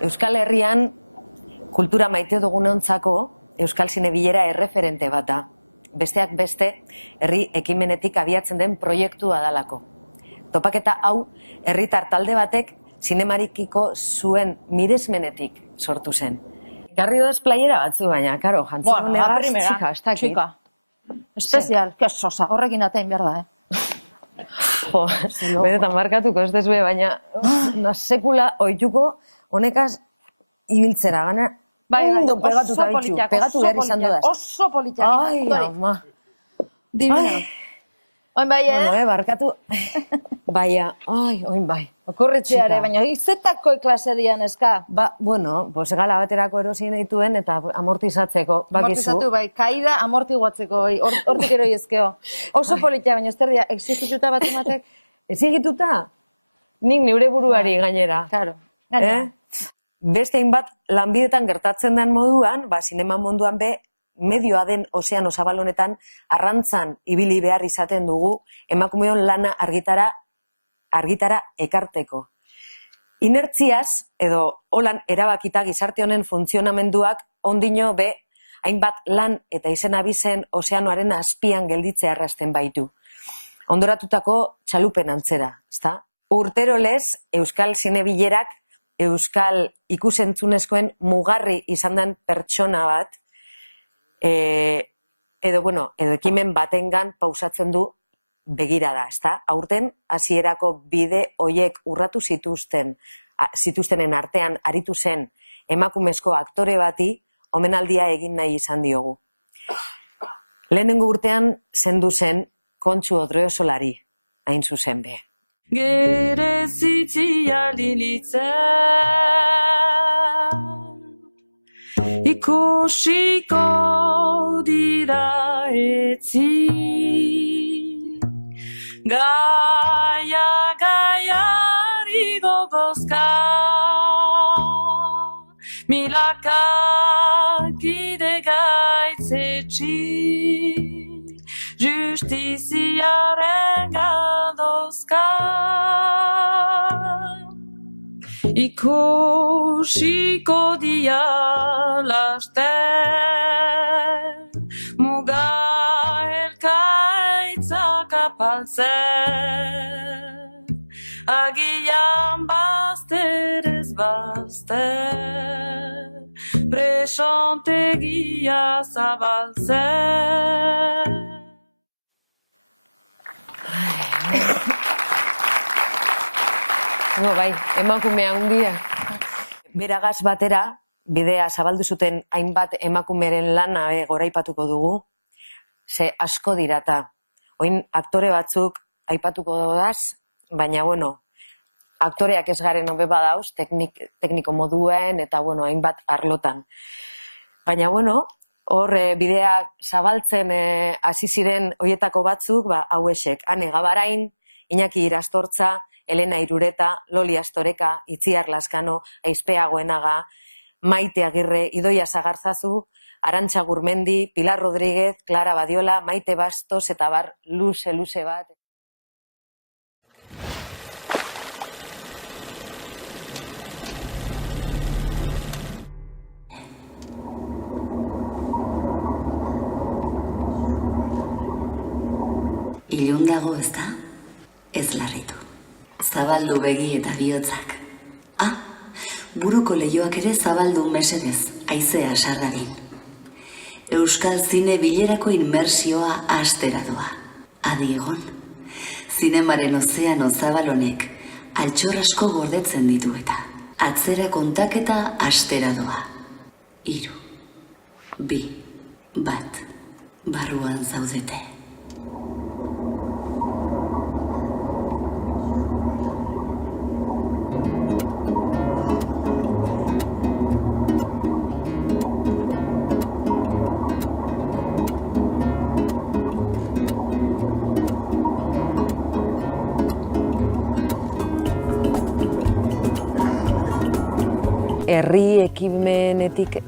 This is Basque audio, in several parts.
Euskal Herrian kultura maite dugunontzako Euskal Zinebilera erreferente bat da. Besteak beste, herri ekimenetik abiatzen den proiektua dalako. Topaketa hau, herritar talde batek zinemarikiko zuen miresmenetik sortu zen. Garri doaz playera batzu baina, karo, jantziko negaz, txika, ez dakit. Txika. Espezial, que sosa, horrekin atein behar da, Jo, benetan markatuko ez dezue, baina sekula oituko honekaz ibiltzera gana. Bai, pegatu behar izan dudaz. Oso politiak. Ai, ama. Divina. Oin bai, Bueno, barkatu. Baina, oin bai. Okurritzeare, baina izetako klase dian eska. Ba, bueno, gala baterako erosi nahituen eta amortizatzeko, bakizu. Amortizatu, bai, kaida amortiguatzeko, hortik eroi ezkeo. Oso politia, baina ez terdia, exigituta bat ematek? Exigituta? Nik neure buruari gainera. Claro, gainera. Beste hainbat lanbidetan gertatzen den moduan, sinema munduan medioa den ozeano zabal honetan arrantzan ibili behar izaten dugu emakumeon lana argitara ekarteko. Inertziaz, edo holan erabakita gizarte honen funtzionamenduak ondino hainbat lan eta izen abizen ozeanoaren azpian gelditzea errazten baitu. Ondoratutako txalupen antzera, ezta? Urtero lez, Euskal Zinebilerak Euskal ikusentzunezkoen mugarri izan den pertsona bat, edo ekimen batengan pausatzen du begirada, ezta? Aurten hasierako bide hoiek urratu zituztenen artean aritu zen emakumezko aktore bati omenaldia egin nahi izan diogu. Lehenengo urtean zendu zen Kontxu Odreosolari, hain zuzen be. Gerezitzia lilitzen ikusiko dira etzi gaiari gogozka milaka kide gaitzetsi justiziaren gadozka ikusiko dia laster muga elkaitzak apaltzen agian bazterez bazter presontegia zabaltzen. Bai, emakumea handia. Beragaz batera, bidea zabaldu zuten hainbat emakumeren lana goraipatuko dugu, ze asko dirata. Oin aktore batzuk aipatuko dodaz, baina aktoreak ez garen hobe badauz, tekniko moduen eta hainbat arlotan. Baina hor bidea zabaltzen hasi ziren hoietako batzuk, hauesek, Ane Gabarain, Iñaki Irastortza, Elena Irureta, Loli Astoreka, Itziar Laskano, Aizpea Goenaga, Maite Agirre, Idoia Sagarzazu, Arantxa Gurmendi, Pilar Rodríguez, Clara Badiola, Maite Bastos eta bar luze bat. Ilun dago ez da? Ez larritu. Zabaldu begi eta bihotzak. Buruko lehioak ere zabaldu mesedez, haizea sardagin. Euskal Zinebilerako inmersioa astera doa. Adi egon, zinemaren ozeano zabalonek altxor asko gordetzen ditu eta atzera kontaketa astera doa. 3, 2, 1, barruan zaudete. Herri ekimenetik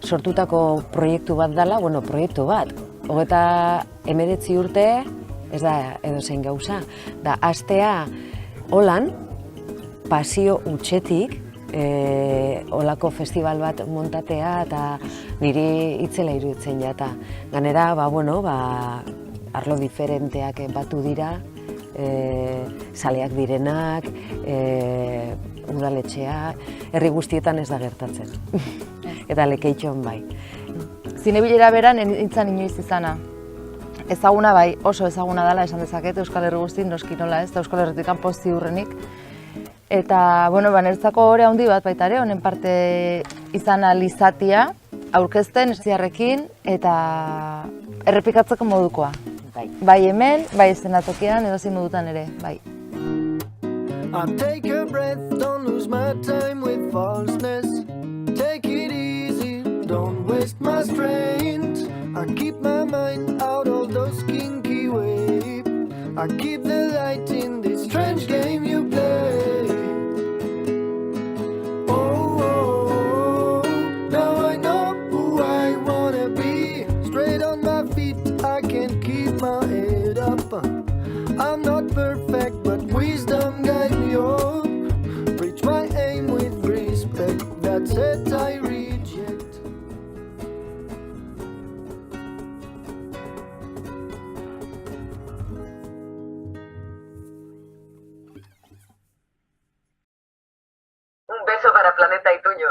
sortutako proiektu bat dela, proiektu bat. 39 urte, ez da edozein gauza, da astea holan, pasio utxetik, olako festival bat montatea eta niri itzela iruditzen jata. Ganera, arlo diferenteak batu dira, saleak direnak, udaletxea, herri guztietan ez da gertatzen. Eta Lekeitxon bai. Zinebilera beran nintzen inoiz izana. Ezaguna bai, oso ezaguna dela esan dezaket Euskal Herri guztien noski nola ez, eta Euskal Herritik kanpo ziurrenik. Eta, niretzako ore handi bat baita ere, honen parte izan alizatia, aurkezten ziarrekin eta errepikatzeko modukoa. Bai hemen, bai eszenatokian, edo zein modutan ere, bai. I take a breath, don't lose my time with falseness. Take it easy, don't waste my strength. I keep my mind out of those kinky waves. I keep the light in this strange game you play. Oh, now I know who I wanna be. Straight on my feet, I can keep my head up. I'm not perfect, but wisdom guide me on. Reach my aim with respect, that's it I reject. Un beso para Planeta Ituño.